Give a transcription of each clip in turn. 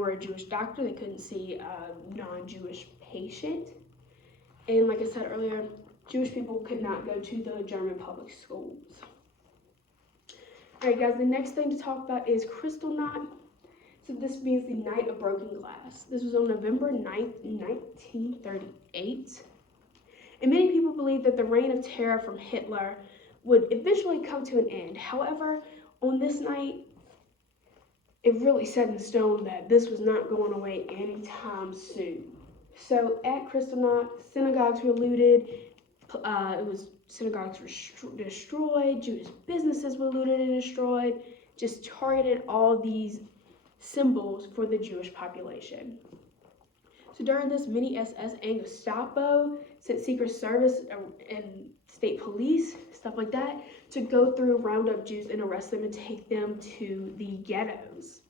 were a Jewish doctor, they couldn't see a non-Jewish patient. And like I said earlier, Jewish people could not go to the German public schools. Alright guys, the next thing to talk about is Kristallnacht. So this means the Night of Broken Glass. This was on November 9th, 1938. And many people believe that the reign of terror from Hitler would eventually come to an end. However, on this night, it really set in stone that this was not going away anytime soon. So at Kristallnacht, synagogues were looted. Synagogues were destroyed. Jewish businesses were looted and destroyed. Just targeted all these symbols for the Jewish population. So during this, many SS and Gestapo sent Secret Service and state police, stuff like that, to go through, round up Jews and arrest them and take them to the ghettos.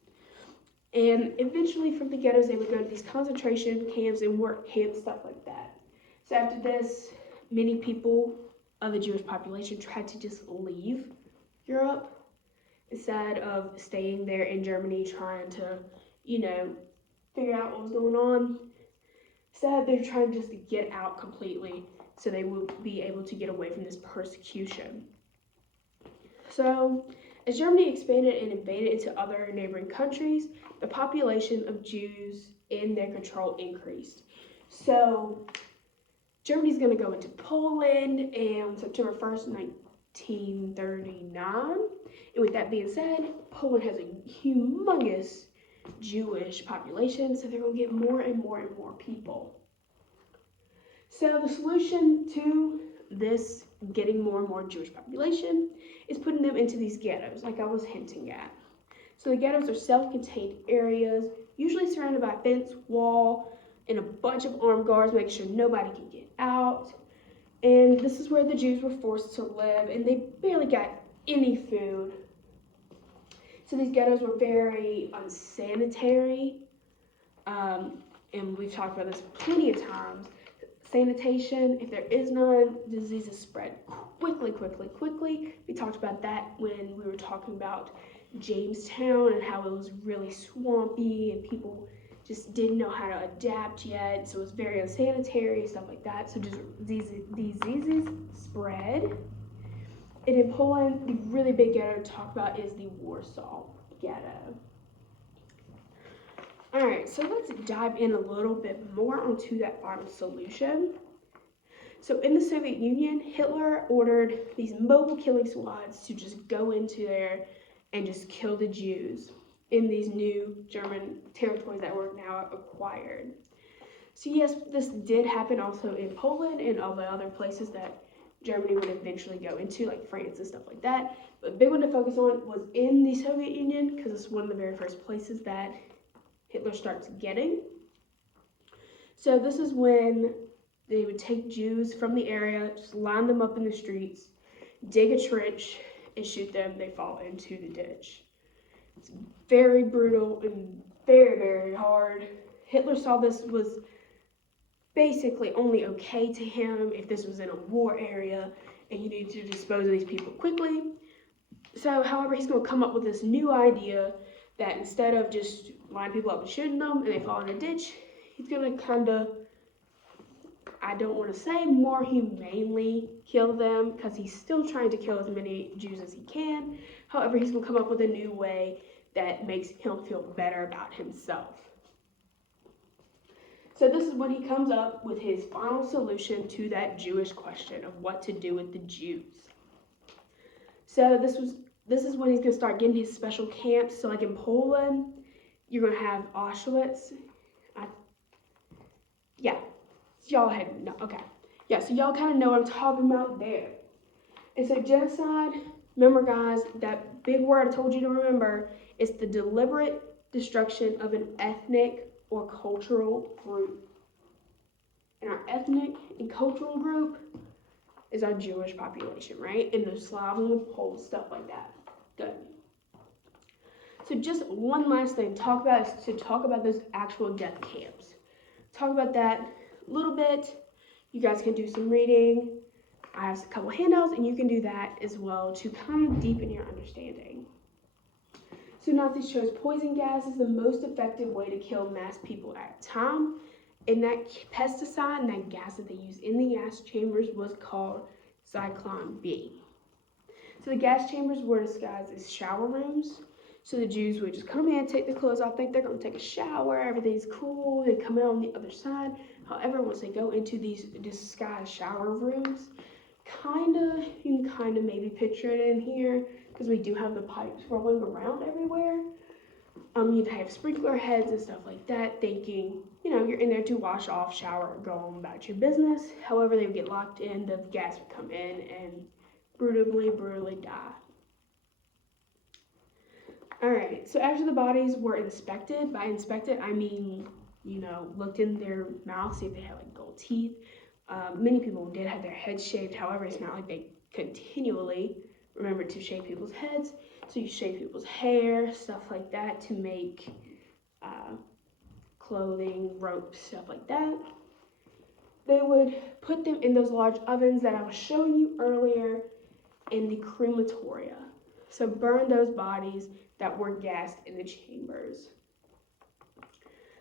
And eventually from the ghettos, they would go to these concentration camps and work camps, stuff like that. So after this, many people of the Jewish population tried to just leave Europe instead of staying there in Germany trying to, figure out what was going on. Instead, they're trying just to get out completely so they will be able to get away from this persecution. So, as Germany expanded and invaded into other neighboring countries, the population of Jews in their control increased. So, Germany's going to go into Poland on September 1st, 1939. And with that being said, Poland has a humongous Jewish population, so they're going to get more and more and more people. So the solution to this getting more and more Jewish population is putting them into these ghettos, like I was hinting at. So the ghettos are self-contained areas, usually surrounded by a fence, wall, and a bunch of armed guards, making sure nobody can get out. And this is where the Jews were forced to live, and they barely got any food. So these ghettos were very unsanitary, and we've talked about this plenty of times. Sanitation, if there is none, diseases spread quickly. We talked about that when we were talking about Jamestown and how it was really swampy and people just didn't know how to adapt yet, so it was very unsanitary, stuff like that. So just these diseases spread. And in Poland, the really big ghetto to talk about is the Warsaw Ghetto. All right, so let's dive in a little bit more onto that final solution. So in the Soviet Union, Hitler ordered these mobile killing squads to just go into there and just kill the Jews in these new German territories that were now acquired. So yes, this did happen also in Poland and all the other places that Germany would eventually go into, like France and stuff like that. But a big one to focus on was in the Soviet Union, because it's one of the very first places that Hitler starts getting. So this is when they would take Jews from the area, just line them up in the streets, dig a trench, and shoot them. They fall into the ditch. It's very brutal and very, very hard. Hitler saw this was basically only okay to him if this was in a war area and he needed to dispose of these people quickly. So, however, he's going to come up with this new idea that instead of just lining people up and shooting them and they fall in a ditch, he's going to kind of, I don't want to say more humanely kill them, because he's still trying to kill as many Jews as he can. However, he's going to come up with a new way that makes him feel better about himself. So this is when he comes up with his final solution to that Jewish question of what to do with the Jews. So this is when he's going to start getting his special camps. So like in Poland, you're going to have Auschwitz. Y'all had no, okay. Yeah, so y'all kind of know what I'm talking about there. And so genocide, remember guys, that big word I told you to remember is the deliberate destruction of an ethnic or cultural group. And our ethnic and cultural group is our Jewish population, right? And the Slavs and the Poles, stuff like that. Good. So just one last thing to talk about is to talk about those actual death camps. Talk about that a little bit. You guys can do some reading. I have a couple handouts and you can do that as well to kind of deepen your understanding. So Nazis chose poison gas as the most effective way to kill mass people at a time. And that pesticide and that gas that they used in the gas chambers was called Zyklon B. So the gas chambers were disguised as shower rooms. So the Jews would just come in, take their clothes off, think they're going to take a shower, everything's cool, they come out on the other side. However, once they go into these disguised shower rooms, you can kind of maybe picture it in here, because we do have the pipes rolling around everywhere. You'd have sprinkler heads and stuff like that, thinking, you're in there to wash off, shower, go on about your business. However, they would get locked in, the gas would come in, and brutally die. Alright, so after the bodies were inspected, by inspected I mean, looked in their mouth, see if they had like gold teeth. Many people did have their heads shaved, however, it's not like they continually remember to shave people's heads. So you shave people's hair, stuff like that, to make clothing, ropes, stuff like that. They would put them in those large ovens that I was showing you earlier in the crematoria. So burn those bodies that were gassed in the chambers.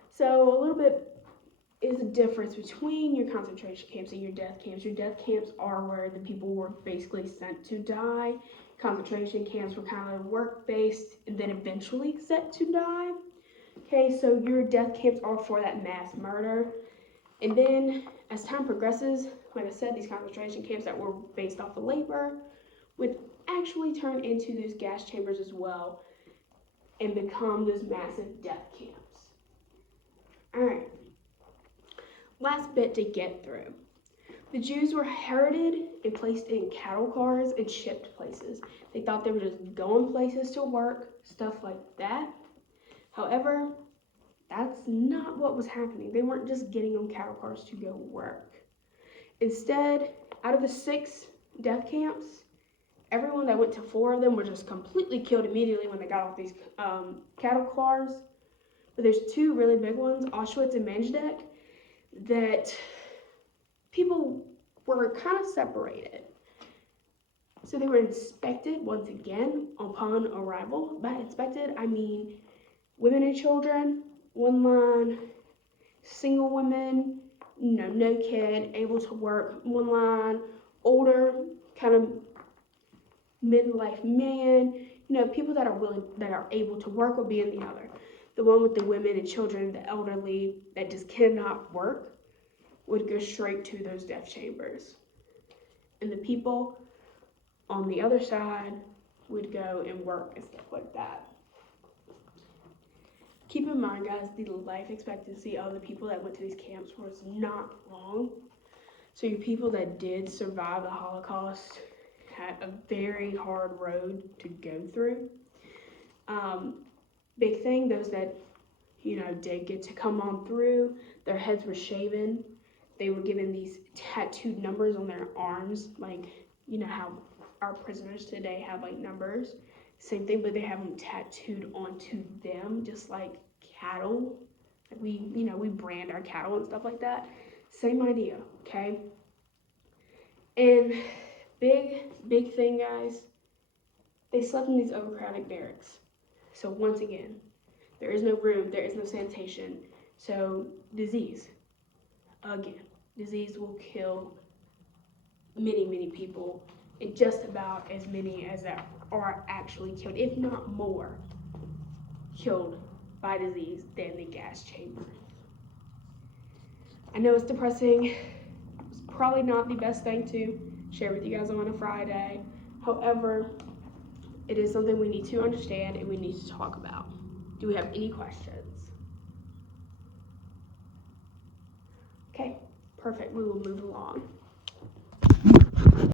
So a little bit is the difference between your concentration camps and your death camps. Your death camps are where the people were basically sent to die. Concentration camps were kind of work-based and then eventually sent to die. Okay, so your death camps are for that mass murder. And then as time progresses, like I said, these concentration camps that were based off of labor would actually turn into those gas chambers as well and become those massive death camps. All right. Last bit to get through. The Jews were herded and placed in cattle cars and shipped places. They thought they were just going places to work, stuff like that. However, that's not what was happening. They weren't just getting on cattle cars to go work. Instead, out of the 6 death camps, everyone that went to 4 of them were just completely killed immediately when they got off these cattle cars. But there's 2 really big ones, Auschwitz and Majdanek, that people were kind of separated. So they were inspected once again upon arrival. By inspected, I mean women and children, one line, single women, no kid, able to work, one line, older, kind of midlife man, people that are able to work will be in the other. The one with the women and children, the elderly that just cannot work, would go straight to those death chambers. And the people on the other side would go and work and stuff like that. Keep in mind, guys, the life expectancy of the people that went to these camps was not long. So your people that did survive the Holocaust had a very hard road to go through. Big thing, those that, did get to come on through, their heads were shaven. They were given these tattooed numbers on their arms, like, how our prisoners today have, like, numbers. Same thing, but they have them tattooed onto them, just like cattle. Like we brand our cattle and stuff like that. Same idea, okay? And big thing, guys, they slept in these overcrowded barracks. So once again, there is no room, there is no sanitation. So disease, again, disease will kill many people, and just about as many as that are actually killed, if not more, killed by disease than the gas chamber. I know it's depressing. It's probably not the best thing to share with you guys on a Friday. However, it is something we need to understand and we need to talk about. Do we have any questions? Okay, perfect. We will move along.